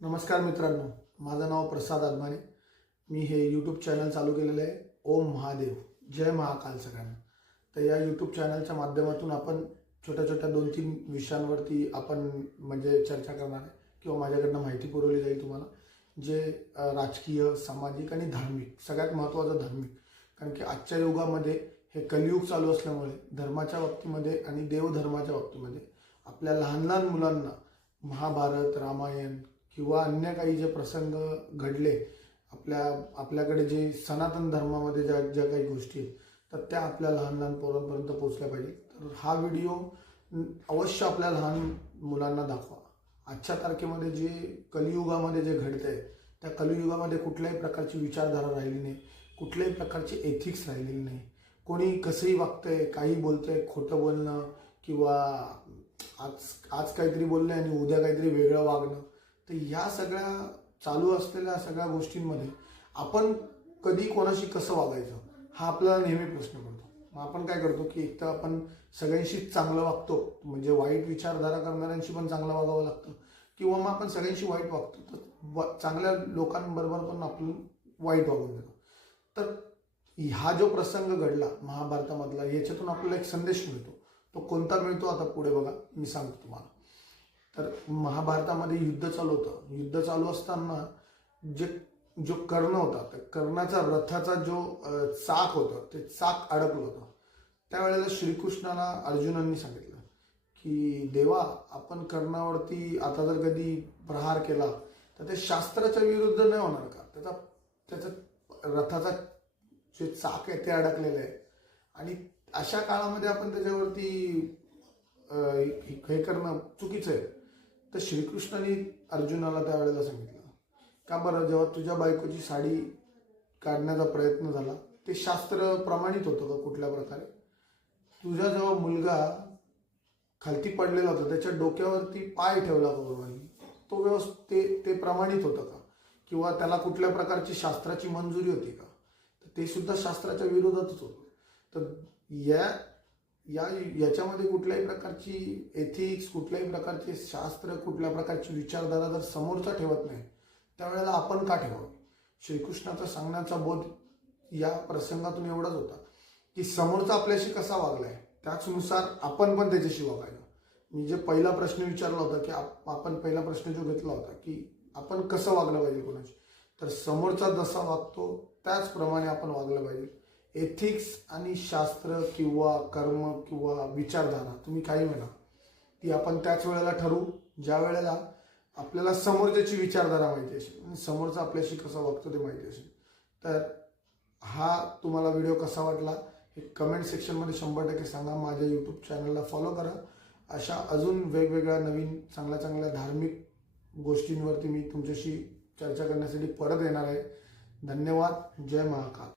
नमस्कार मित्रांनो, माझं नाव प्रसाद आदमाने। मी हे यूट्यूब चॅनल चालू केलेलं आहे ओम महादेव जय महाकाल सगळ्यांना। तर या यूट्यूब चॅनलच्या माध्यमातून आपण छोट्या छोट्या 2-3 विषयांवरती आपण म्हणजे चर्चा करणार आहे किंवा माझ्याकडनं माहिती पुरवली जाईल तुम्हाला, जे राजकीय, सामाजिक आणि धार्मिक, सगळ्यात महत्त्वाचं धार्मिक। कारण की आजच्या युगामध्ये हे कलियुग चालू असल्यामुळे धर्माच्या बाबतीमध्ये आणि देवधर्माच्या बाबतीमध्ये आपल्या लहान लहान मुलांना महाभारत, रामायण किंवा अन्य काही जे प्रसंग घडले आपल्याकडे, जे सनातन धर्मामध्ये ज्या काही गोष्टी आहेत, तर त्या आपल्या लहान लहान पोरांपर्यंत पोहोचल्या पाहिजे। तर हा व्हिडिओ अवश्य आपल्या लहान मुलांना दाखवा। आजच्या तारखेमध्ये जे कलियुगामध्ये जे घडतंय, त्या कलियुगामध्ये कुठल्याही प्रकारची विचारधारा राहिली नाही, कुठल्याही प्रकारची एथिक्स राहिलेली नाही। कोणी कसंही वागतंय, काही बोलतंय, खोटं बोलणं किंवा आज काहीतरी बोलणे आणि उद्या काहीतरी वेगळं वागणं। तर या सगळ्या चालू असलेल्या सगळ्या गोष्टींमध्ये आपण कधी कोणाशी कसं वागायचं हा आपल्याला नेहमी प्रश्न पडतो। मग आपण काय करतो की एक तर आपण सगळ्यांशी चांगलं वागतो, म्हणजे वाईट विचारधारा करणाऱ्यांशी पण चांगलं वागावं लागतं, किंवा मग आपण सगळ्यांशी वाईट वागतो तर चांगल्या लोकांबरोबर पण आपण वाईट वागून देतो। तर हा जो प्रसंग घडला महाभारतामधला, याच्यातून आपल्याला एक संदेश मिळतो। तो कोणता मिळतो आता पुढे बघा, मी सांगतो तुम्हाला। तर महाभारतामध्ये युद्ध चालू होतं। युद्ध चालू असताना जो कर्ण होता, त्या कर्णाचा रथाचा जो चाक होतं, ते चाक अडकलं होतं। त्यावेळेला श्रीकृष्णाला अर्जुनांनी सांगितलं की देवा, आपण कर्णावरती आता जर कधी प्रहार केला तर ते शास्त्राच्या विरुद्ध नाही होणार का? त्याचा रथाचा जे चाक आहे ते अडकलेलं आहे, आणि अशा काळामध्ये आपण त्याच्यावरती हे करणं चुकीचं आहे। तर श्रीकृष्णाने अर्जुनाला त्यावेळेला सांगितलं, का बरं, जेव्हा तुझ्या बायकोची साडी काढण्याचा प्रयत्न झाला ते शास्त्र प्रमाणित होतं का? कुठल्या प्रकारे तुझा जेव्हा मुलगा खालती पडलेला होता, त्याच्या डोक्यावरती पाय ठेवला बरोबर, तो व्यवस्थित ते प्रमाणित होतं का? किंवा त्याला कुठल्या प्रकारची शास्त्राची मंजुरी होती का? तर ते सुद्धा शास्त्राच्या विरोधातच होतं। तर याच्यामध्ये कुठल्याही प्रकारची एथिक्स, कुठल्याही प्रकारचे शास्त्र, कुठल्या प्रकारची विचारधारा जर समोरचा ठेवत नाही, त्यावेळेला आपण का ठेवावी? श्रीकृष्णाचा सांगण्याचा बोध या प्रसंगातून एवढाच होता की समोरचा आपल्याशी कसा वागलाय त्याचनुसार आपण पण त्याच्याशी वागायचं। मी जे पहिला प्रश्न विचारला होता की आपण पहिला प्रश्न जो घेतला होता की आपण कसं वागलं पाहिजे कोणाशी, तर समोरचा जसा वागतो त्याचप्रमाणे आपण वागलं पाहिजे। एथिक्स आणि शास्त्र किंवा कर्म किंवा विचारधारा, तुम्ही काही म्हणा, ती आपण त्याच वेळेला ठरवू ज्या वेळेला आपल्याला समोरच्याची विचारधारा माहिती असेल आणि समोरचा आपल्याशी कसा वागतो ते माहिती असेल। तर हा तुम्हाला व्हिडिओ कसा वाटला हे कमेंट सेक्शनमध्ये 100% सांगा। माझ्या यूट्यूब चॅनलला फॉलो करा। अशा अजून वेगवेगळ्या नवीन चांगल्या चांगल्या धार्मिक गोष्टींवरती मी तुमच्याशी चर्चा करण्यासाठी परत येणार आहे। धन्यवाद। जय महाकाल।